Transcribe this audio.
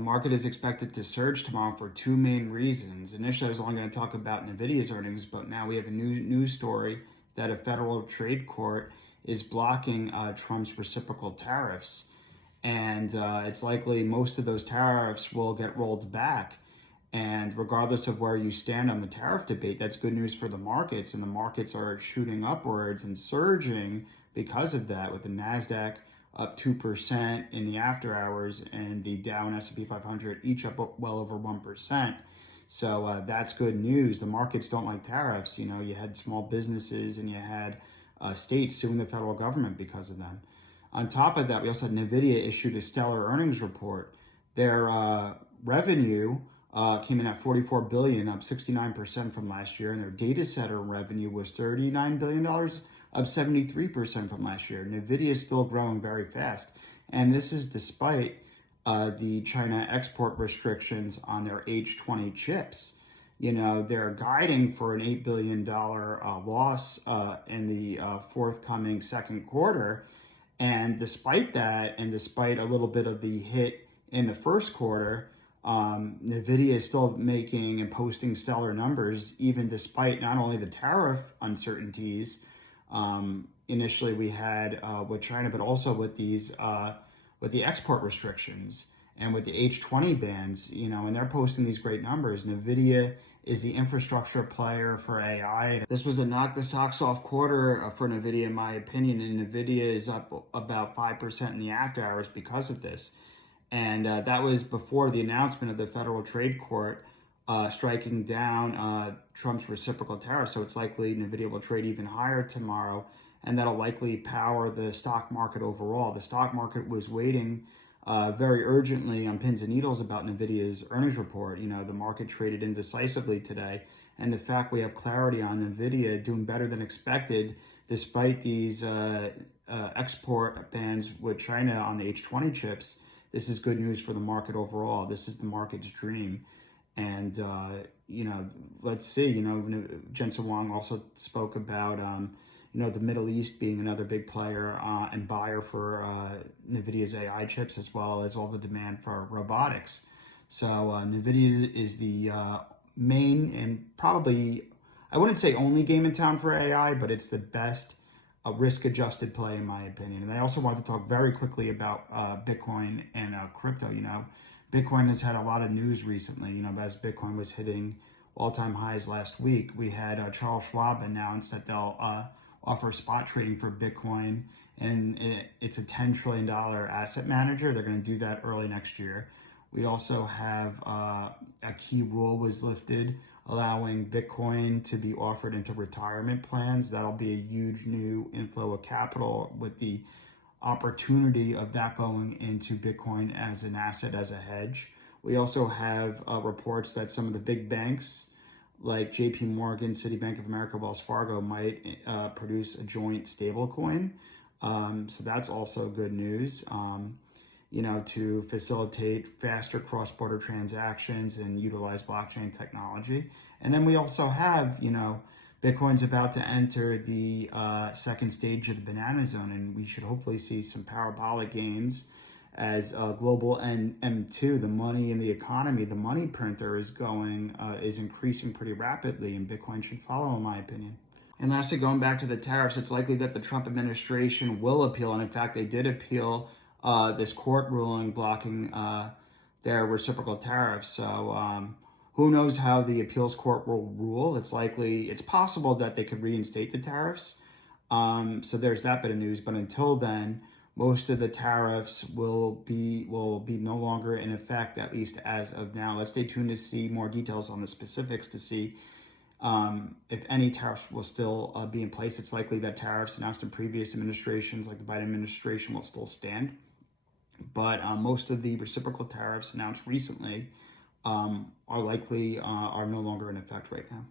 market is expected to surge tomorrow for two main reasons. Initially, I was only going to talk about NVIDIA's earnings, but now we have a new news story that a federal trade court is blocking Trump's reciprocal tariffs. And it's likely most of those tariffs will get rolled back. And regardless of where you stand on the tariff debate, that's good news for the markets. And the markets are shooting upwards and surging because of that, with the NASDAQ up 2% in the after hours and the Dow and S&P 500 each up well over 1%. So that's good news. The markets don't like tariffs. You know, you had small businesses and you had states suing the federal government because of them. On top of that, we also had NVIDIA issued a stellar earnings report. Their revenue came in at $44 billion, up 69% from last year, and their data center revenue was $39 billion, up 73% from last year. NVIDIA is still growing very fast, and this is despite the China export restrictions on their H20 chips. You know, they're guiding for an $8 billion loss in the forthcoming second quarter, and despite that, and despite a little bit of the hit in the first quarter, NVIDIA is still making and posting stellar numbers, even despite not only the tariff uncertainties initially we had with China, but also with these with the export restrictions and with the H20 bans. You know, and they're posting these great numbers. NVIDIA is the infrastructure player for AI. This was a knock the socks off quarter for NVIDIA, in my opinion, and NVIDIA is up about 5% in the after hours because of this. And that was before the announcement of the federal trade court striking down Trump's reciprocal tariff. So it's likely NVIDIA will trade even higher tomorrow, and that'll likely power the stock market overall. The stock market was waiting very urgently on pins and needles about NVIDIA's earnings report. You know, the market traded indecisively today, and the fact we have clarity on NVIDIA doing better than expected, despite these export bans with China on the H20 chips, this is good news for the market overall. This is the market's dream. And, you know, let's see, you know, Jensen Huang also spoke about, you know, the Middle East being another big player and buyer for NVIDIA's AI chips, as well as all the demand for robotics. So NVIDIA is the main and probably, I wouldn't say only game in town for AI, but it's the best a risk-adjusted play, in my opinion. And I also wanted to talk very quickly about Bitcoin and crypto. You know, Bitcoin has had a lot of news recently. You know, as Bitcoin was hitting all-time highs last week, we had Charles Schwab announce that they'll offer spot trading for Bitcoin, and it's a $10 trillion asset manager. They're going to do that early next year. We also have a key rule was lifted, allowing Bitcoin to be offered into retirement plans. That'll be a huge new inflow of capital, with the opportunity of that going into Bitcoin as an asset, as a hedge. We also have reports that some of the big banks like JP Morgan, Citi, Bank of America, Wells Fargo might produce a joint stablecoin. So that's also good news. You know, to facilitate faster cross-border transactions and utilize blockchain technology. And then we also have, you know, Bitcoin's about to enter the second stage of the banana zone, and we should hopefully see some parabolic gains as global M2, the money in the economy, the money printer is increasing pretty rapidly, and Bitcoin should follow, in my opinion. And lastly, going back to the tariffs, it's likely that the Trump administration will appeal, and in fact, they did appeal this court ruling blocking their reciprocal tariffs. So who knows how the appeals court will rule? It's possible that they could reinstate the tariffs. So there's that bit of news. But until then, most of the tariffs will be no longer in effect, at least as of now. Let's stay tuned to see more details on the specifics to see if any tariffs will still be in place. It's likely that tariffs announced in previous administrations, like the Biden administration, will still stand. But most of the reciprocal tariffs announced recently are no longer in effect right now.